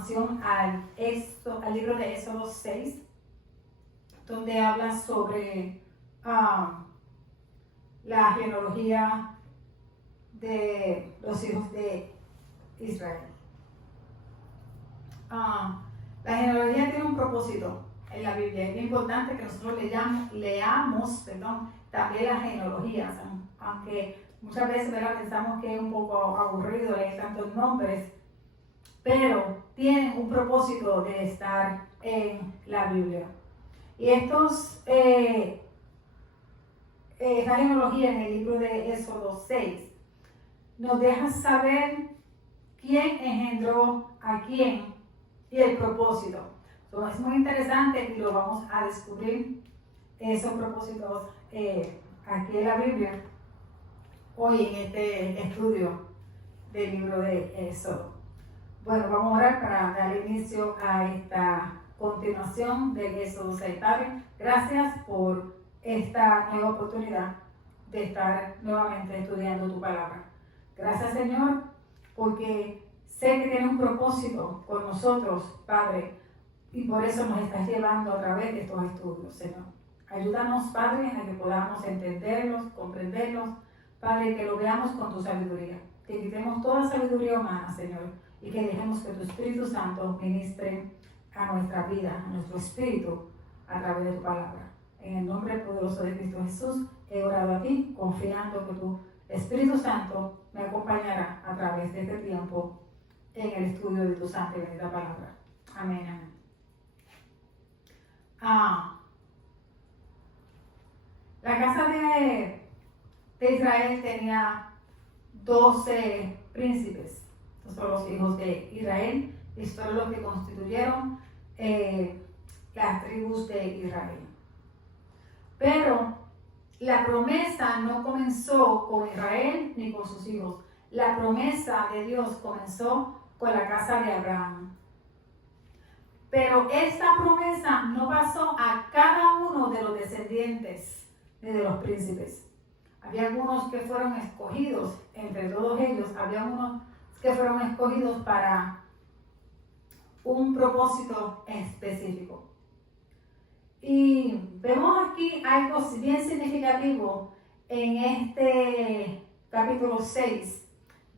continuación al libro de Éxodo 6, donde habla sobre la genealogía de los hijos de Israel. La genealogía tiene un propósito en la Biblia. Es importante que nosotros leamos también las genealogías, aunque muchas veces pensamos que es un poco aburrido leer tantos nombres, pero tienen un propósito de estar en la Biblia. Y esta genealogía en el libro de Éxodo 6 nos deja saber quién engendró a quién y el propósito. Entonces, es muy interesante y lo vamos a descubrir esos propósitos aquí en la Biblia hoy en este estudio del libro de Éxodo. Bueno, vamos a orar para dar inicio a esta continuación del Éxodo 6. Padre, gracias por esta nueva oportunidad de estar nuevamente estudiando tu palabra. Gracias, Señor, porque sé que tienes un propósito con nosotros, Padre, y por eso nos estás llevando a través de estos estudios, Señor. Ayúdanos, Padre, a que podamos entenderlos, comprenderlos, Padre, que lo veamos con tu sabiduría. Que quitemos toda sabiduría humana, Señor, y que dejemos que tu Espíritu Santo ministre a nuestra vida, a nuestro espíritu, a través de tu palabra. En el nombre poderoso de Cristo Jesús, he orado a ti, confiando que tu Espíritu Santo me acompañará a través de este tiempo en el estudio de tu santa y bendita palabra. Amén, amén. La casa de Israel tenía 12 príncipes. Estos son los hijos de Israel y son los que constituyeron las tribus de Israel. Pero la promesa no comenzó con Israel ni con sus hijos. La promesa de Dios comenzó con la casa de Abraham. Pero esta promesa no pasó a cada uno de los descendientes ni de los príncipes. Había algunos que fueron escogidos, entre todos ellos, había unos que fueron escogidos para un propósito específico. Y vemos aquí algo bien significativo en este capítulo 6,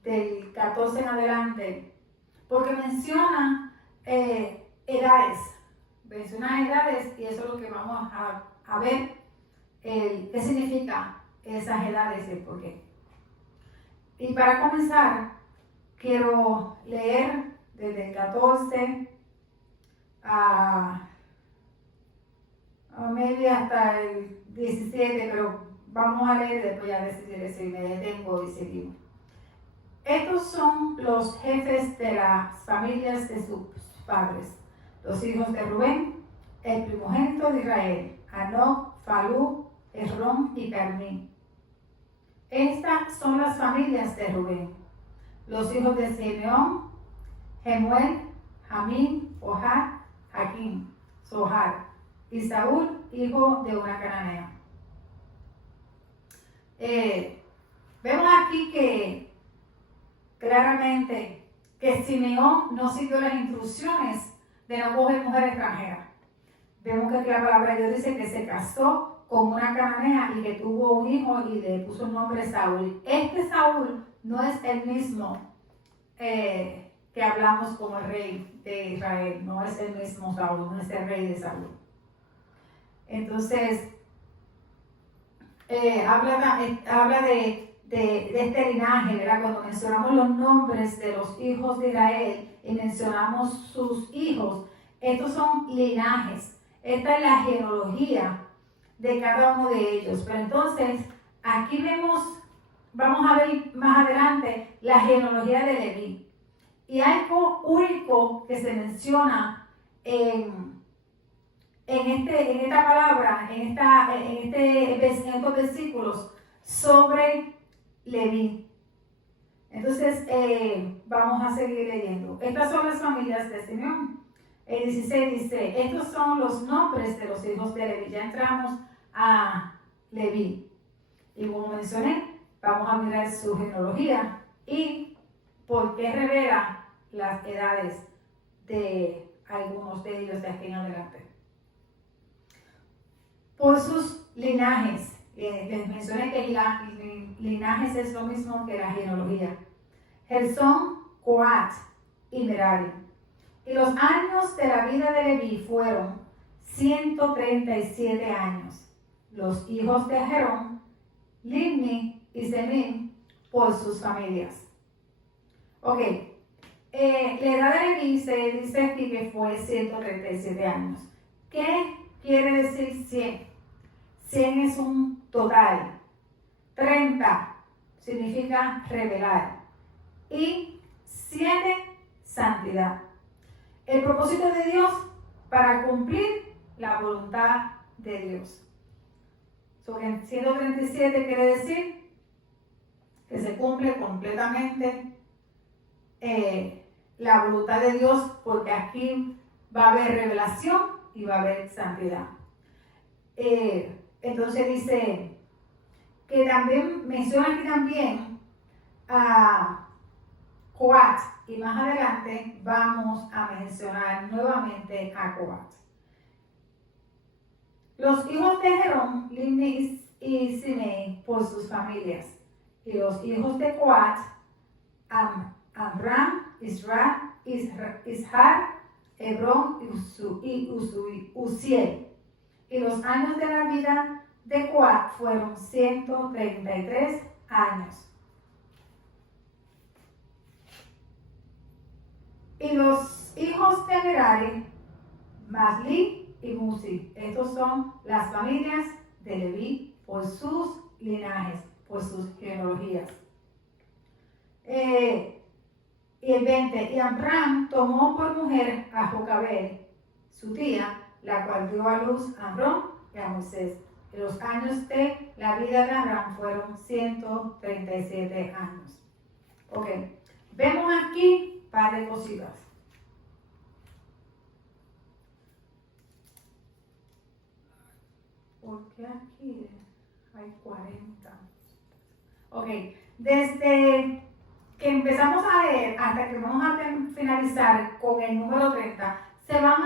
del 14 en adelante, porque menciona edades, y eso es lo que vamos a ver, qué significa esas edades y el por qué. Y para comenzar, quiero leer desde el 14 a maybe hasta el 17, pero vamos a leer y después ya decidiré si me detengo y seguimos. Estos son los jefes de las familias de sus padres, los hijos de Rubén, el primogénito de Israel, Hanoc, Falú, Hezrón y Carmí. Estas son las familias de Rubén. Los hijos de Simeón, Jemuel, Jamín, Ohad, Jaquín, Zohar y Saúl, hijo de una cananea. Vemos aquí que claramente que Simeón no siguió las instrucciones de no coger mujer extranjera. Vemos que aquí la palabra de Dios dice que se casó con una cananea y que tuvo un hijo y le puso el nombre Saúl. Este Saúl no es el mismo que hablamos como el rey de Israel, no es el mismo Saúl, no es el rey de Saúl. Entonces, habla de este linaje, ¿verdad? Cuando mencionamos los nombres de los hijos de Israel y mencionamos sus hijos, estos son linajes. Esta es la genealogía de cada uno de ellos. Pero entonces, aquí vamos a ver más adelante la genealogía de Leví. Y algo único que se menciona en esta palabra, en estos versículos sobre Leví. Entonces, vamos a seguir leyendo. Estas son las familias de Simeón. El 16 dice, estos son los nombres de los hijos de Leví. Ya entramos a Leví. Y como mencioné, vamos a mirar su genealogía y por qué revela las edades de algunos de ellos de aquí en adelante. Por sus linajes, les mencioné que linajes es lo mismo que la genealogía. Gersón, Coat y Merari. Y los años de la vida de Leví fueron 137 años. Los hijos de Gerón, Limni y Semín, por sus familias. Ok, la edad de Leví se dice aquí que fue 137 años. ¿Qué quiere decir 100? 100 es un total. 30 significa revelar. Y 7, santidad. El propósito de Dios para cumplir la voluntad de Dios. Sobre 137 quiere decir que se cumple completamente la voluntad de Dios, porque aquí va a haber revelación y va a haber santidad. Entonces dice que también menciona aquí también a Coat, y más adelante vamos a mencionar nuevamente a Coat. Los hijos de Gerón, Limni y Simei por sus familias, y los hijos de Coat, Amram, Ishar, Hebrón y Uziel. Y los años de la vida de Coat fueron 133 años. Y los hijos de Merari, Mahli y Musi. Estos son las familias de Leví por sus linajes, por sus genealogías. Y el 20, y Amram tomó por mujer a Jocabed, su tía, la cual dio a luz a Amrón y a Moisés. Y los años de la vida de Amram fueron 137 años. Ok, vemos aquí un par de cositas. ¿Por qué aquí hay 40? Ok, desde que empezamos a leer hasta que vamos a finalizar con el número 30, se van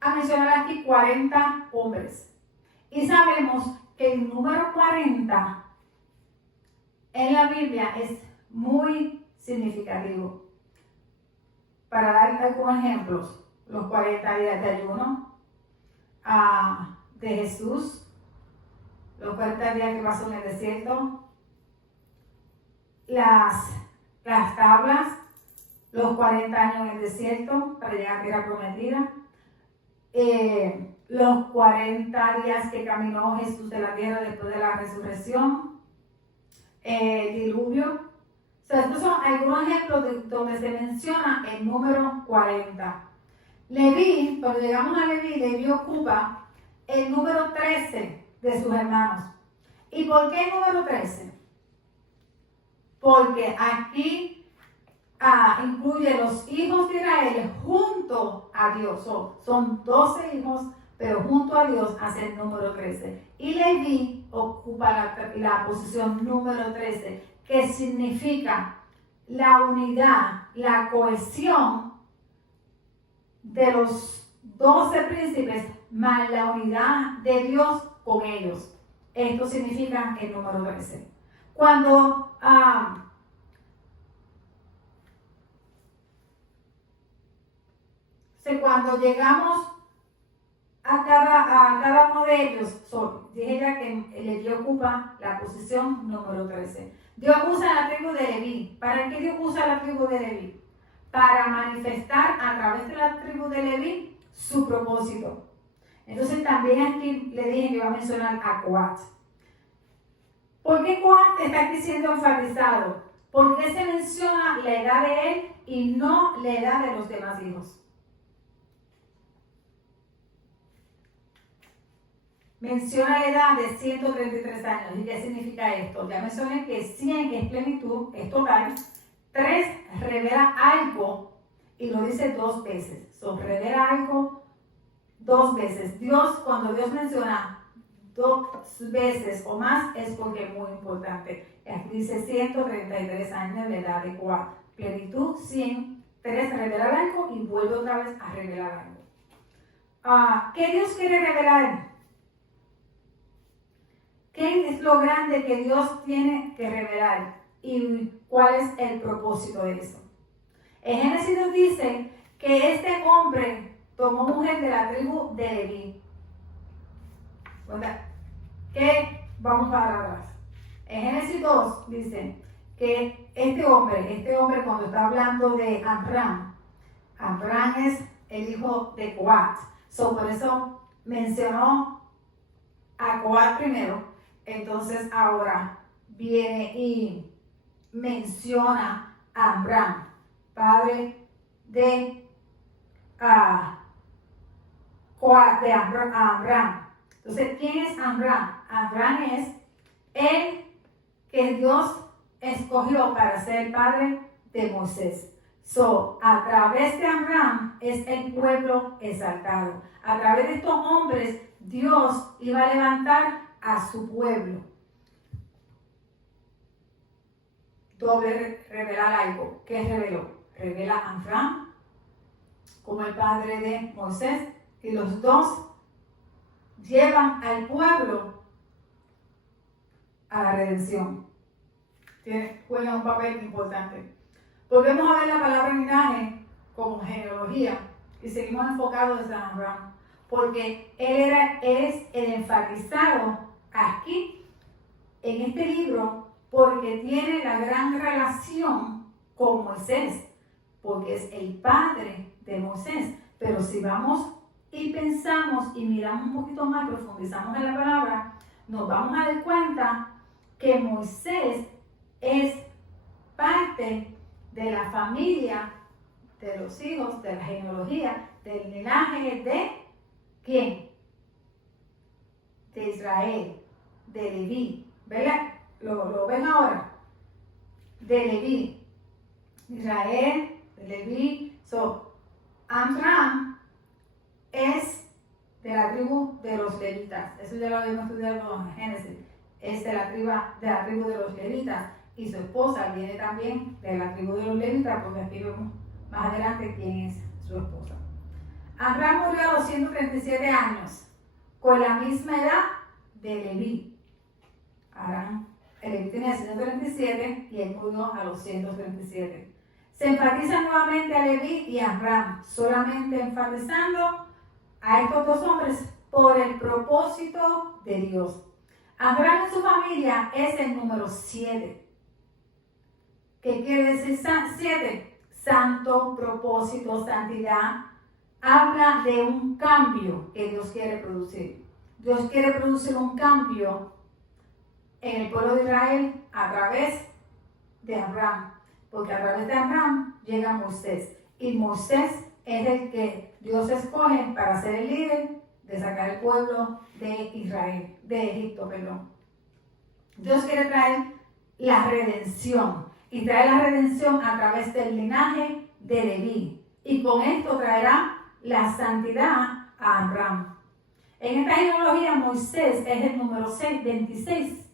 a mencionar aquí 40 hombres. Y sabemos que el número 40 en la Biblia es muy significativo. Para dar algunos ejemplos, los 40 días de ayuno de Jesús, los 40 días que pasó en el desierto, las tablas, los 40 años en el desierto para llegar a tierra prometida, los 40 días que caminó Jesús de la tierra después de la resurrección, diluvio. O sea, estos son algunos ejemplos de donde se menciona el número 40. Leví, cuando llegamos a Leví ocupa el número 13 de sus hermanos. ¿Y por qué el número 13? Porque aquí incluye los hijos de Israel junto a Dios. Son 12 hijos, pero junto a Dios hace el número 13. Y Leví ocupa la posición número 13, que significa la unidad, la cohesión de los 12 príncipes, más la unidad de Dios con ellos. Esto significa el número 13. Cuando llegamos a cada uno de ellos, dije ya que Leví ocupa la posición número 13. Dios usa la tribu de Leví. ¿Para qué Dios usa la tribu de Leví? Para manifestar a través de la tribu de Leví su propósito. Entonces también aquí le dije que iba a mencionar a Coat. ¿Por qué Coat está aquí siendo enfatizado? ¿Por qué se menciona la edad de él y no la edad de los demás hijos? Menciona la edad de 133 años. ¿Y qué significa esto? Ya mencioné que 100 es plenitud, es total. 3 revela algo y lo dice 2 veces. Revela algo 2 veces. Cuando Dios menciona 2 veces o más, es porque es muy importante. Aquí dice 133 años de edad de Coat. Plenitud 100, 3 revela algo y vuelve otra vez a revelar algo. ¿Qué Dios quiere revelar? ¿Qué es lo grande que Dios tiene que revelar? ¿Y cuál es el propósito de eso? En Génesis nos dice que este hombre tomó mujer de la tribu de Leví. ¿Qué? Vamos para atrás. En Génesis 2 dice que este hombre cuando está hablando de Amram es el hijo de Coat. Por eso mencionó a Coat primero. Entonces ahora viene y menciona a Amram, padre de Coat, de Amram. Entonces, ¿quién es Amram? Amram es el que Dios escogió para ser el padre de Moisés. A través de Amram es el pueblo exaltado. A través de estos hombres, Dios iba a levantar a su pueblo. Revelar algo. ¿Qué reveló? Revela a Amram como el padre de Moisés, y los dos llevan al pueblo a la redención. Juega un papel importante. Volvemos a ver la palabra linaje como genealogía y seguimos enfocados en Amram, porque él es el enfatizado aquí en este libro, porque tiene la gran relación con Moisés, porque es el padre de Moisés. Pero si vamos y pensamos y miramos un poquito más, profundizamos en la palabra, nos vamos a dar cuenta que Moisés es parte de la familia, de los hijos, de la genealogía, del linaje de ¿quién? De Israel, de Leví. ¿Verdad? ¿Lo ven ahora? De Leví. Israel, de Leví. Amram es de la tribu de los levitas. Eso ya lo habíamos estudiado en Génesis. Es de la tribu de los levitas. Y su esposa viene también de la tribu de los levitas, porque aquí vemos más adelante quién es su esposa. Amram murió a los 137 años, con la misma edad de Leví. Leví tenía 137 y él murió a los 137. Se enfatiza nuevamente a Leví y a Amram, solamente enfatizando a estos dos hombres por el propósito de Dios. Amram en su familia es el número 7. ¿Qué quiere decir 7? Santo, propósito, santidad. Habla de un cambio que Dios quiere producir. Dios quiere producir un cambio en el pueblo de Israel a través de Amram. Porque a través de Amram llega Moisés. Y Moisés es el que Dios escoge para ser el líder de sacar el pueblo de Israel, de Egipto, perdón. Dios quiere traer la redención. Y trae la redención a través del linaje de Leví. Y con esto traerá la santidad a Amram. En esta genealogía Moisés es el número 26.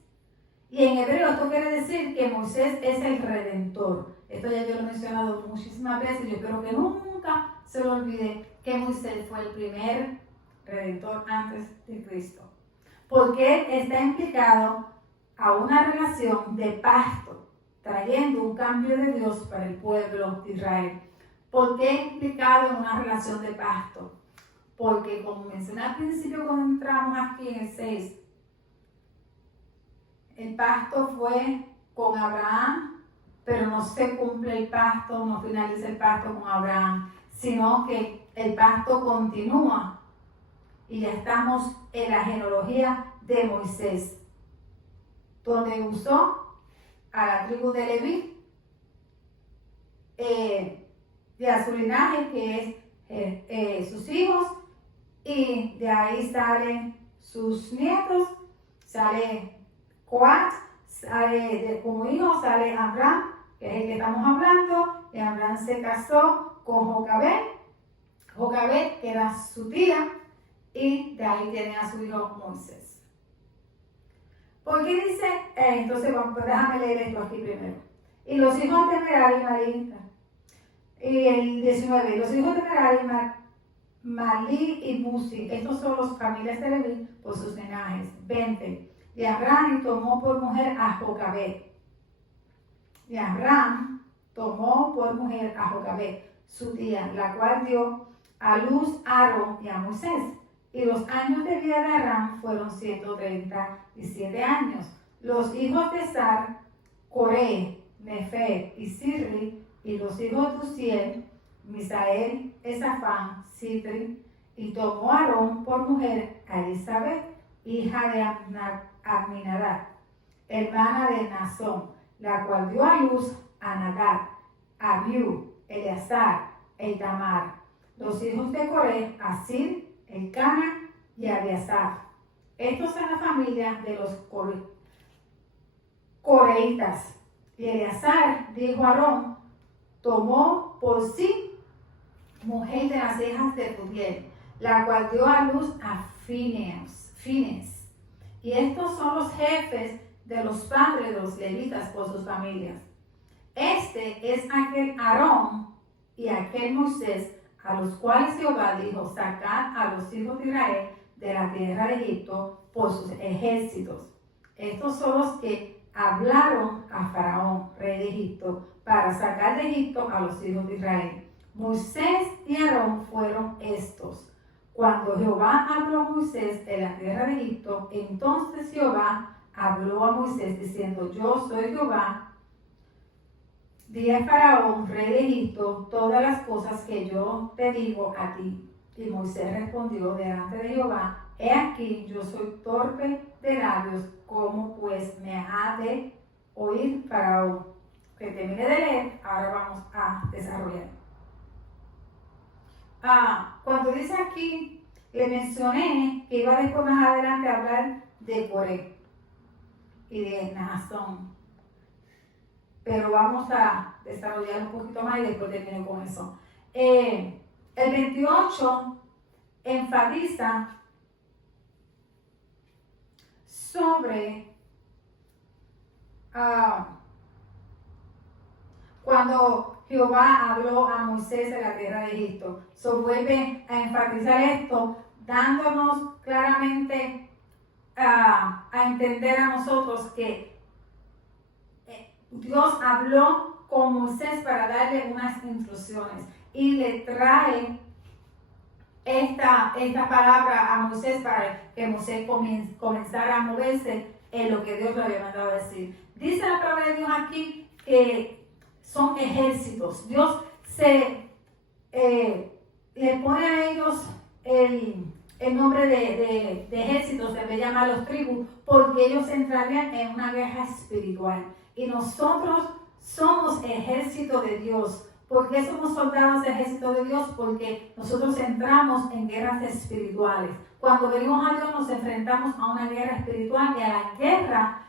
Y en hebreo esto quiere decir que Moisés es el redentor. Esto ya yo lo he mencionado muchísimas veces y yo espero que nunca se lo olvide que Moisés fue el primer redentor antes de Cristo. Porque está implicado a una relación de pacto, trayendo un cambio de Dios para el pueblo de Israel. ¿Por qué implicado en una relación de pacto? Porque como mencioné al principio cuando entramos aquí en el 6, el pacto fue con Abraham, pero no se cumple el pacto, no finaliza el pacto con Abraham, sino que el pacto continúa y ya estamos en la genealogía de Moisés, donde usó a la tribu de Leví y a su linaje, que es sus hijos, y de ahí salen sus nietos, sale Coat, como hijo sale Amram, que es el que estamos hablando, y Amram se casó con Jocabed, que era su tía, y de ahí tiene a su hijo Moisés. ¿Por qué dice? Entonces, déjame leer esto aquí primero. Y los hijos de Merari y Y el 19, los hijos de Merari, Malí y Musi, estos son las familias de Leví por sus linajes. 20, y Amram tomó por mujer a Jocabed. Y Amram tomó por mujer a Jocabed, su tía, la cual dio a luz a Aarón y a Moisés. Y los años de vida de Amram fueron 137 años. Los hijos de Sar, Coré, Nefer y Sirri, y los hijos de Uziel, Misael, Esafán, Sitri, y tomó a Aarón por mujer a Elizabeth, hija de Aminadab, hermana de Nazón, la cual dio a luz a Nadab, a Abiú, Eleazar e Itamar. Los hijos de Coré, Asir, Elcana y Abiasaf. Estos son la familia de los coreitas. Y Eleazar dijo a Aarón, tomó por sí mujer de las hijas de Rubiel, la cual dio a luz a Fines. Y estos son los jefes de los padres de los levitas por sus familias. Este es aquel Aarón y aquel Moisés, a los cuales Jehová dijo, sacad a los hijos de Israel de la tierra de Egipto por sus ejércitos. Estos son los que hablaron a Faraón, rey de Egipto, para sacar de Egipto a los hijos de Israel. Moisés y Aarón fueron estos. Cuando Jehová habló a Moisés de la tierra de Egipto, entonces Jehová habló a Moisés diciendo, yo soy Jehová. Di a Faraón, rey de Egipto, todas las cosas que yo te digo a ti. Y Moisés respondió delante de Jehová, he aquí, yo soy torpe de labios, ¿cómo pues me ha de oír Faraón? Que termine de leer, ahora vamos a desarrollar. Cuando dice aquí, le mencioné que iba después más adelante a hablar de Coré y de Nazón. Pero vamos a desarrollar un poquito más y después termino con eso. El 28 enfatiza sobre cuando Jehová habló a Moisés de la tierra de Egipto. Vuelve a enfatizar esto, dándonos claramente a entender a nosotros que Dios habló con Moisés para darle unas instrucciones y le trae esta palabra a Moisés para que Moisés comenzara a moverse en lo que Dios le había mandado a decir. Dice la palabra de Dios aquí que son ejércitos. Dios le pone a ellos el nombre de ejércitos, se le llama a los tribus, porque ellos entrarían en una guerra espiritual. Y nosotros somos ejército de Dios. ¿Por qué somos soldados del ejército de Dios? Porque nosotros entramos en guerras espirituales. Cuando venimos a Dios nos enfrentamos a una guerra espiritual, y a la guerra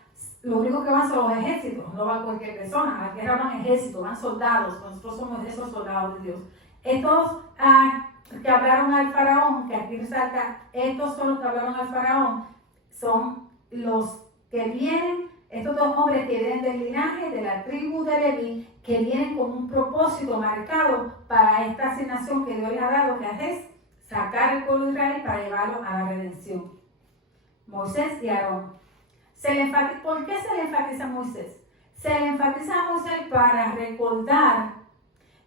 lo único que van son los ejércitos, no va cualquier persona. A la guerra van ejércitos, van soldados. Nosotros somos esos soldados de Dios. Estos que hablaron al faraón, que aquí resalta, estos son los que hablaron al faraón, son los que vienen. Estos dos hombres que vienen del linaje de la tribu de Leví, que vienen con un propósito marcado para esta asignación que Dios les ha dado, que es sacar el pueblo de Israel para llevarlo a la redención. Moisés y Aarón. ¿Por qué se le enfatiza a Moisés? Se le enfatiza a Moisés para recordar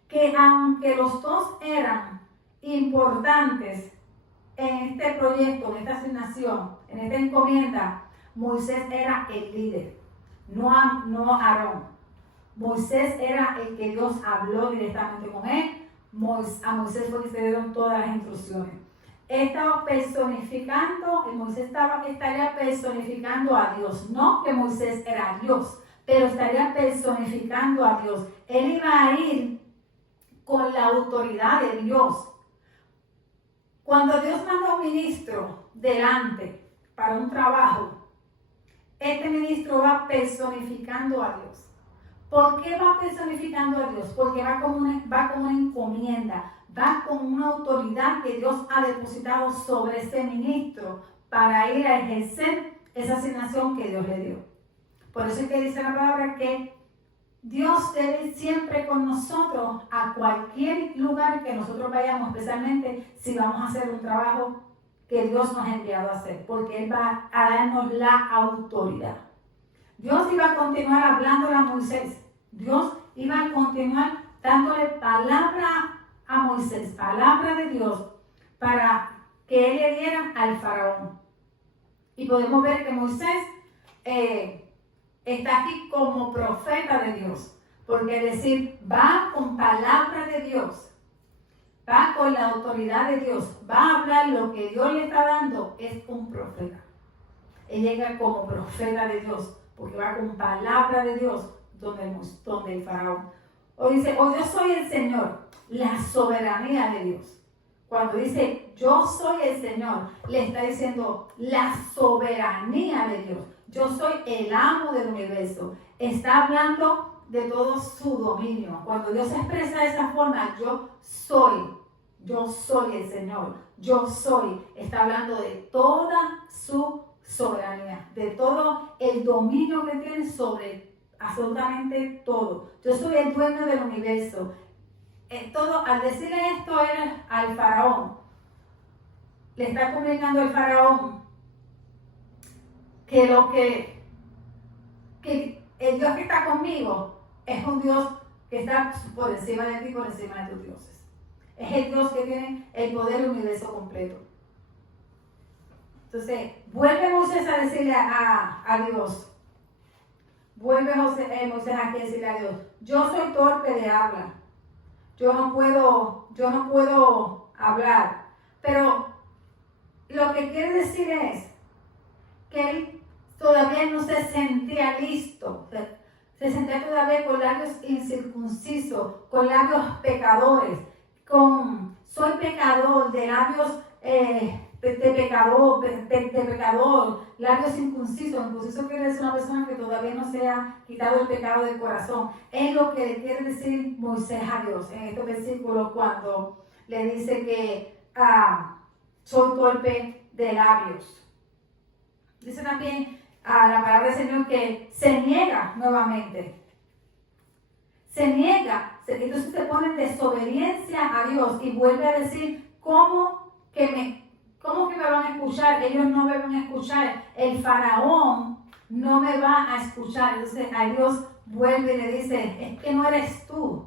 que aunque los dos eran importantes en este proyecto, en esta asignación, en esta encomienda, Moisés era el líder, no Aarón. Moisés era el que Dios habló directamente con él. A Moisés fue que se dieron todas las instrucciones. Estaba personificando, y Moisés estaría personificando a Dios. No que Moisés era Dios, pero estaría personificando a Dios. Él iba a ir con la autoridad de Dios. Cuando Dios manda a un ministro delante para un trabajo, este ministro va personificando a Dios. ¿Por qué va personificando a Dios? Porque va con una encomienda, va con una autoridad que Dios ha depositado sobre ese ministro para ir a ejercer esa asignación que Dios le dio. Por eso es que dice la palabra que Dios debe ir siempre con nosotros a cualquier lugar que nosotros vayamos, especialmente si vamos a hacer un trabajo que Dios nos ha enviado a hacer, porque Él va a darnos la autoridad. Dios iba a continuar hablándole a Moisés. Dios iba a continuar dándole palabra a Moisés, palabra de Dios, para que él le diera al faraón. Y podemos ver que Moisés está aquí como profeta de Dios, porque es decir, va con palabra de Dios, va con la autoridad de Dios, va a hablar lo que Dios le está dando, es un profeta. Él llega como profeta de Dios, porque va con palabra de Dios donde el faraón. O dice, yo soy el Señor, la soberanía de Dios. Cuando dice, yo soy el Señor, le está diciendo la soberanía de Dios. Yo soy el amo del universo. Está hablando de todo su dominio. Cuando Dios se expresa de esa forma, yo soy el Señor, yo soy. Está hablando de toda su soberanía, de todo el dominio que tiene sobre absolutamente todo. Yo soy el dueño del universo. Todo, al decirle esto al faraón, le está comunicando al faraón que el Dios que está conmigo es un Dios que está por encima de ti, por encima de tus dioses. Es el Dios que tiene el poder del universo completo. Entonces, vuelve Moisés a decirle a Dios, vuelve Moisés aquí a decirle a Dios, yo soy torpe de habla. Yo no puedo hablar. Pero lo que quiere decir es que él todavía no se sentía listo. Se sentía todavía con labios incircuncisos, con labios pecadores, soy pecador, de labios de pecador, labios incursisos. Incursiso quiere decir una persona que todavía no se ha quitado el pecado del corazón. Es lo que le quiere decir Moisés a Dios en estos versículos cuando le dice que soy torpe de labios. Dice también la palabra del Señor que se niega nuevamente. Se niega, entonces se pone en desobediencia a Dios y vuelve a decir, ¿cómo que me van a escuchar? Ellos no me van a escuchar. El faraón no me va a escuchar. Entonces a Dios vuelve y le dice, es que no eres tú.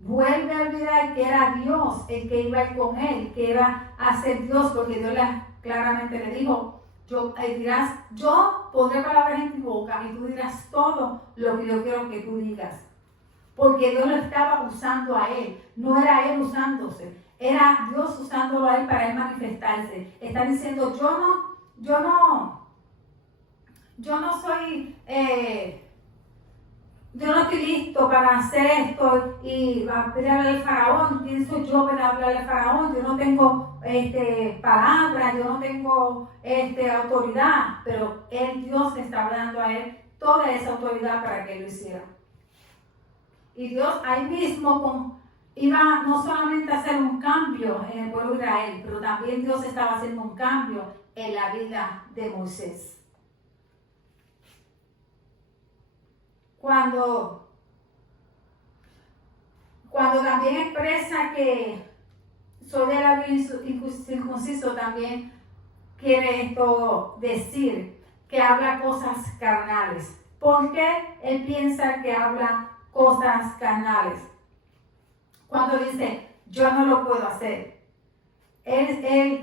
Vuelve a olvidar que era Dios el que iba a ir con él, que iba a ser Dios, porque Dios claramente le dijo, dirás, yo pondré palabras en tu boca y tú dirás todo lo que yo quiero que tú digas. Porque Dios lo estaba usando a él, no era él usándose, era Dios usándolo a él para él manifestarse. Está diciendo, yo no estoy listo para hacer esto y hablarle al faraón. ¿Quién soy yo para hablarle al faraón? Yo no tengo palabra, yo no tengo autoridad, pero Dios le está dando a él toda esa autoridad para que él lo hiciera. Y Dios ahí mismo iba no solamente a hacer un cambio en el pueblo de Israel, pero también Dios estaba haciendo un cambio en la vida de Moisés. Cuando también expresa que soy de labio incircunciso, también quiere esto decir que habla cosas carnales. ¿Por qué él piensa que habla cosas carnales? Cuando dice, yo no lo puedo hacer.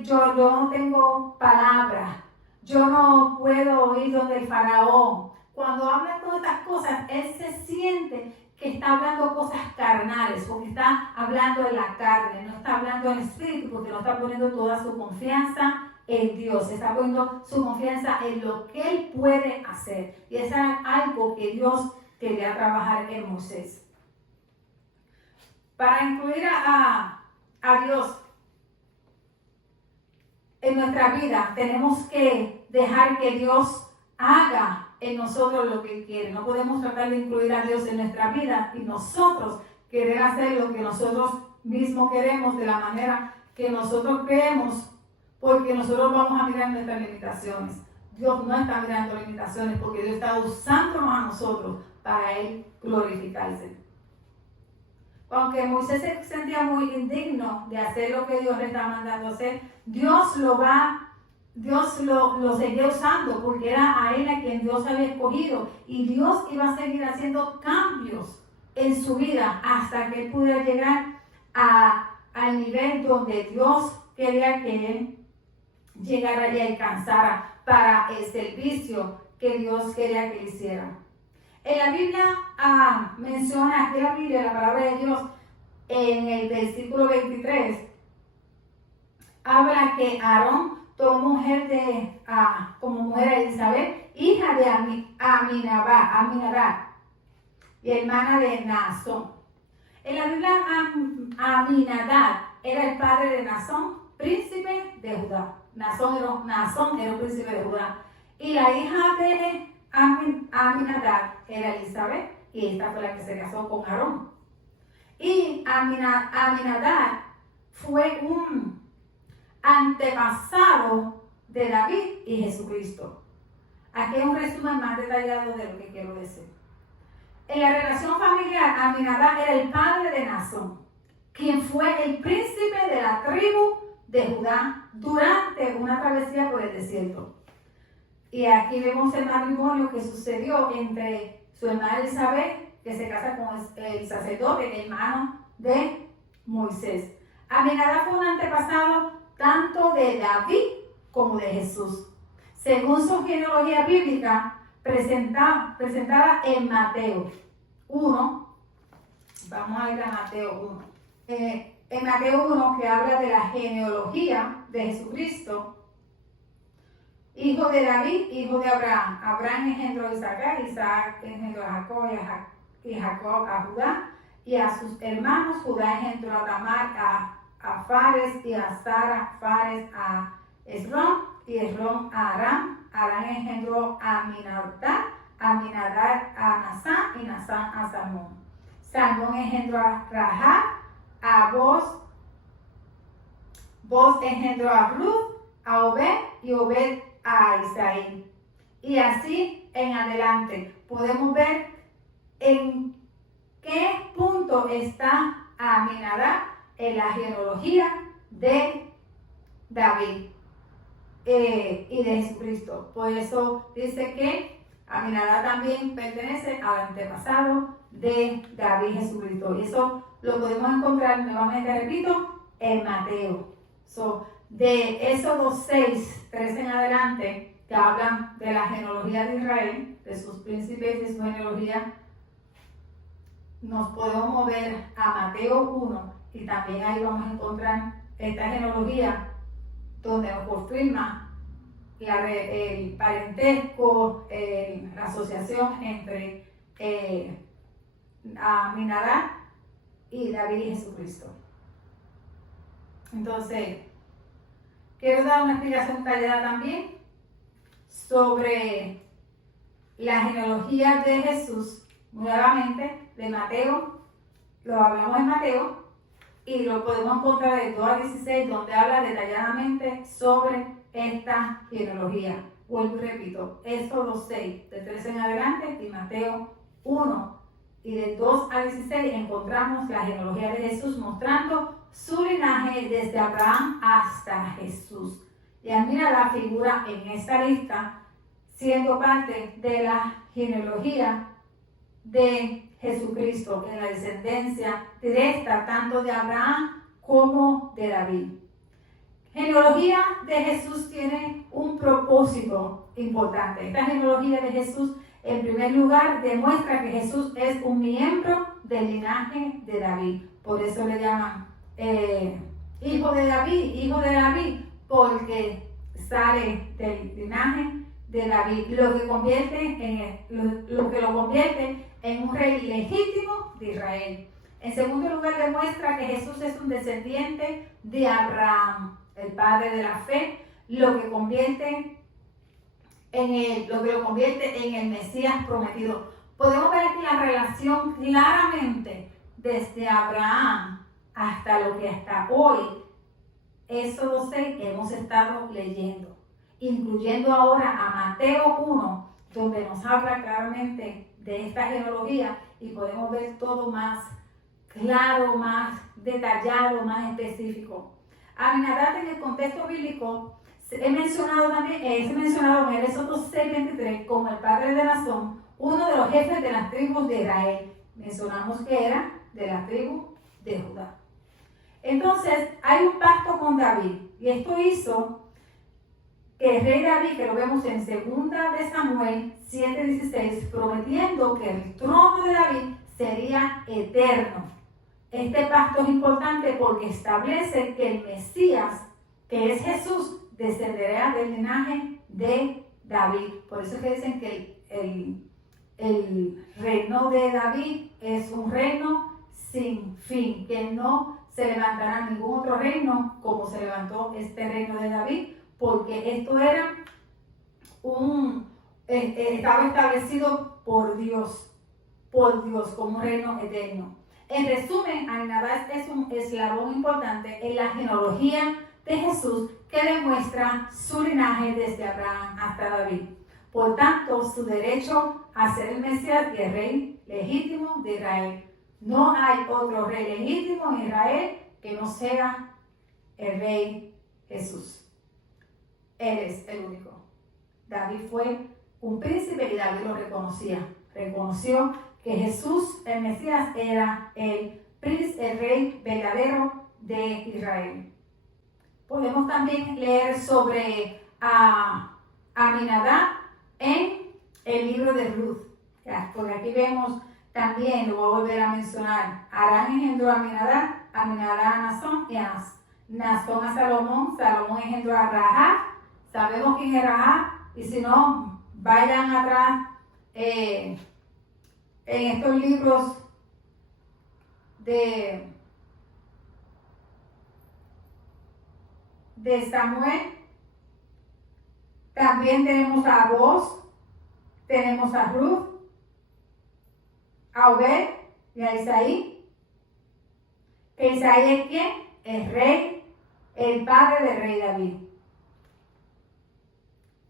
Yo no tengo palabra. Yo no puedo ir donde el faraón. Cuando habla todas estas cosas, él se siente que está hablando cosas carnales, porque está hablando en la carne, no está hablando en el espíritu, porque no está poniendo toda su confianza en Dios, está poniendo su confianza en lo que él puede hacer. Y eso es algo que Dios quería trabajar en Moisés. Para incluir a Dios en nuestra vida, tenemos que dejar que Dios haga en nosotros lo que Él quiere. No podemos tratar de incluir a Dios en nuestra vida y nosotros querer hacer lo que nosotros mismos queremos de la manera que nosotros creemos, porque nosotros vamos a mirar nuestras limitaciones. Dios no está mirando limitaciones, porque Dios está usándonos a nosotros para él glorificarse. Aunque Moisés se sentía muy indigno de hacer lo que Dios le estaba mandando hacer, Dios lo seguía usando porque era a él a quien Dios había escogido, y Dios iba a seguir haciendo cambios en su vida hasta que él pudiera llegar al nivel donde Dios quería que él llegara y alcanzara para el servicio que Dios quería que hiciera. En la Biblia menciona, en la Biblia, la palabra de Dios, en el versículo 23, habla que Aarón tomó mujer como mujer a Elizabeth, hija de Aminadab y hermana de Naasón. En la Biblia, Aminadab era el padre de Naasón, príncipe de Judá. Naasón era un príncipe de Judá. Y la hija de Aminadab era Elizabeth, y esta fue la que se casó con Aarón. Y Aminadab fue un antepasado de David y Jesucristo. Aquí hay un resumen más detallado de lo que quiero decir. En la relación familiar, Aminadab era el padre de Naasón, quien fue el príncipe de la tribu de Judá durante una travesía por el desierto. Y aquí vemos el matrimonio que sucedió entre su hermana Elizabeth, que se casa con el sacerdote, hermano de Moisés. Aminadab fue un antepasado tanto de David como de Jesús, según su genealogía bíblica presentada en Mateo 1. Vamos a ir a Mateo 1. En Mateo 1, que habla de la genealogía de Jesucristo, hijo de David, hijo de Abraham. Abraham engendró a Isaac, Isaac engendró a Jacob, y Jacob a Judá, y a sus hermanos. Judá engendró a Tamar, a Fares, y a Sara, Fares a Esrón, y Esrón a Aram. Aram engendró a Aminadab a Nasán, y Nasán a Salmón. Salmón engendró a Rahab, a Boz engendró a Ruth, a Obed, y Obed a Isaí. Y así en adelante podemos ver en qué punto está Aminadab en la genealogía de David y de Jesucristo. Por eso dice que Aminadab también pertenece al antepasado de David y Jesucristo. Y eso lo podemos encontrar, nuevamente repito, en Mateo. De Éxodo 6, 13 en adelante, que hablan de la genealogía de Israel, de sus príncipes, de su genealogía, nos podemos mover a Mateo 1, y también ahí vamos a encontrar esta genealogía donde nos confirma el parentesco, la asociación entre Aminadab y David y Jesucristo. Entonces, quiero dar una explicación detallada también sobre la genealogía de Jesús, nuevamente de Mateo. Lo hablamos en Mateo y lo podemos encontrar en 2 a 16, donde habla detalladamente sobre esta genealogía. Vuelvo y repito, Éxodo 6, de 13 en adelante, y Mateo 1, y de 2 a 16 encontramos la genealogía de Jesús mostrando su linaje desde Abraham hasta Jesús. Y admira la figura en esta lista, siendo parte de la genealogía de Jesucristo, en la descendencia directa tanto de Abraham como de David. Genealogía de Jesús tiene un propósito importante. Esta genealogía de Jesús, en primer lugar, demuestra que Jesús es un miembro del linaje de David. Por eso le llaman hijo de David, porque sale del linaje de David, lo que lo convierte en un rey legítimo de Israel. En segundo lugar, demuestra que Jesús es un descendiente de Abraham, el padre de la fe, lo que lo convierte en el Mesías prometido. Podemos ver aquí la relación claramente desde Abraham hasta lo que hasta hoy, Éxodo 6, hemos estado leyendo, incluyendo ahora a Mateo 1, donde nos habla claramente de esta genealogía y podemos ver todo más claro, más detallado, más específico. Aminadab en el contexto bíblico es mencionado en el Éxodo 6:23 como el padre de Naasón, uno de los jefes de las tribus de Israel. Mencionamos que era de la tribu de Judá. Entonces, hay un pacto con David, y esto hizo que el rey David, que lo vemos en 2 de Samuel 7:16, prometiendo que el trono de David sería eterno. Este pacto es importante porque establece que el Mesías, que es Jesús, descenderá del linaje de David. Por eso es que dicen que el reino de David es un reino sin fin, que no se levantará ningún otro reino como se levantó este reino de David, porque esto era estaba establecido por Dios como un reino eterno. En resumen, Aminadab es un eslabón importante en la genealogía de Jesús que demuestra su linaje desde Abraham hasta David. Por tanto, su derecho a ser el Mesías y el rey legítimo de Israel. No hay otro rey legítimo en Israel que no sea el rey Jesús. Él es el único. David fue un príncipe y David lo reconocía. Reconoció que Jesús, el Mesías, era el rey verdadero de Israel. Podemos también leer sobre Aminadab en el libro de Ruth. Porque aquí vemos también, lo voy a volver a mencionar, Arán engendró a Aminadab, Aminadab a Naasón y a Naasón a Salomón, Salomón engendró a Rahab. Sabemos quién es Rahab, y si no, vayan atrás en estos libros de Samuel. También tenemos a Boaz, tenemos a Ruth, a Obed y a Isaí. Que Isaí es ¿quién? El rey, el padre del rey David.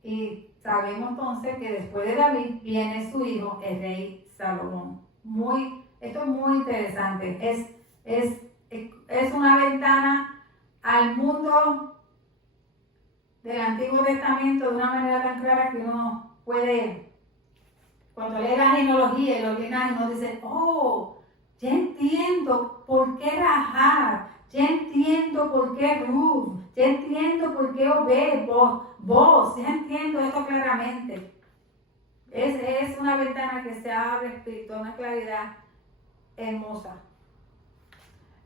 Y sabemos entonces que después de David viene su hijo, el rey Salomón. Esto es muy interesante. Es una ventana al mundo del Antiguo Testamento de una manera tan clara que uno puede, cuando lee la genealogía y los linajes, uno dice, oh, ya entiendo por qué Rahab, ya entiendo por qué Ruth, ya entiendo por qué Obed, vos, ya entiendo esto claramente. Es una ventana que se abre, espíritu, una claridad hermosa.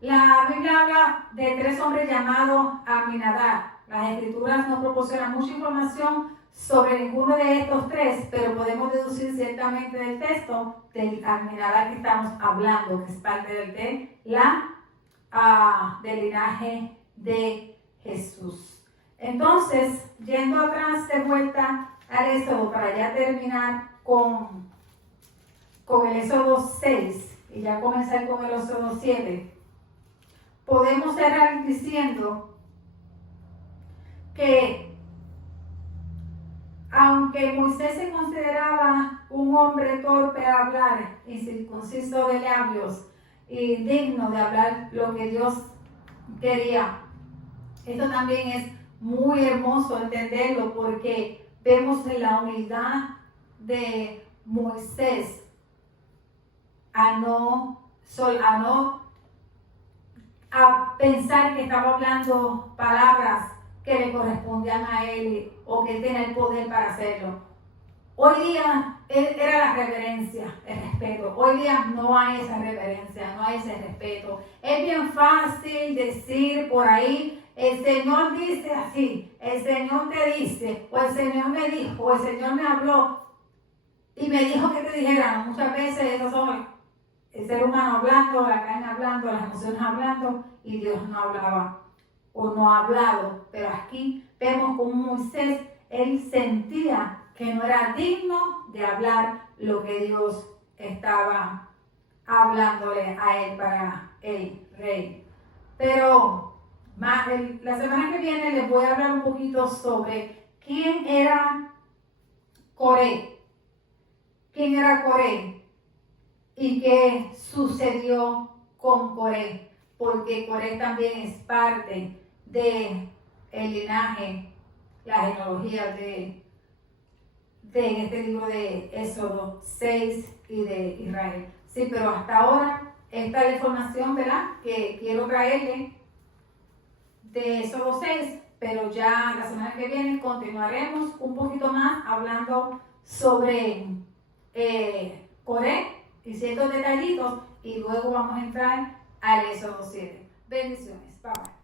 La Biblia habla de 3 hombres llamados Aminadab. Las escrituras nos proporcionan mucha información sobre ninguno de estos 3, pero podemos deducir ciertamente del texto del Aminadab que estamos hablando, que es parte del linaje de Jesús. Entonces, yendo atrás de vuelta al Éxodo para ya terminar con el Éxodo 6 y ya comenzar con el Éxodo 7, podemos cerrar diciendo que aunque Moisés se consideraba un hombre torpe a hablar, incircunciso de labios y digno de hablar lo que Dios quería, esto también es muy hermoso entenderlo porque vemos en la humildad de Moisés a pensar que estaba hablando palabras que le correspondían a él o que tenía el poder para hacerlo. Hoy día era la reverencia, el respeto. Hoy día no hay esa reverencia, no hay ese respeto. Es bien fácil decir por ahí, el Señor dice así, el Señor te dice, o el Señor me dijo, o el Señor me habló y me dijo que te dijera. Muchas veces esos son el ser humano hablando, la carne hablando, las emociones hablando, y Dios no hablaba o no ha hablado. Pero aquí vemos como Moisés, él sentía que no era digno de hablar lo que Dios estaba hablándole a él para el rey. Pero la semana que viene les voy a hablar un poquito sobre quién era Coré. ¿Quién era Coré? y qué sucedió con Coré, porque Coré también es parte de el linaje, la genealogía de en este libro de Éxodo 6 y de Israel. Sí, pero hasta ahora esta es la información, ¿verdad?, que quiero traerle de Éxodo 6, pero ya la semana que viene continuaremos un poquito más hablando sobre Coré y ciertos detallitos, y luego vamos a entrar al Éxodo 7. Bendiciones. Bye bye.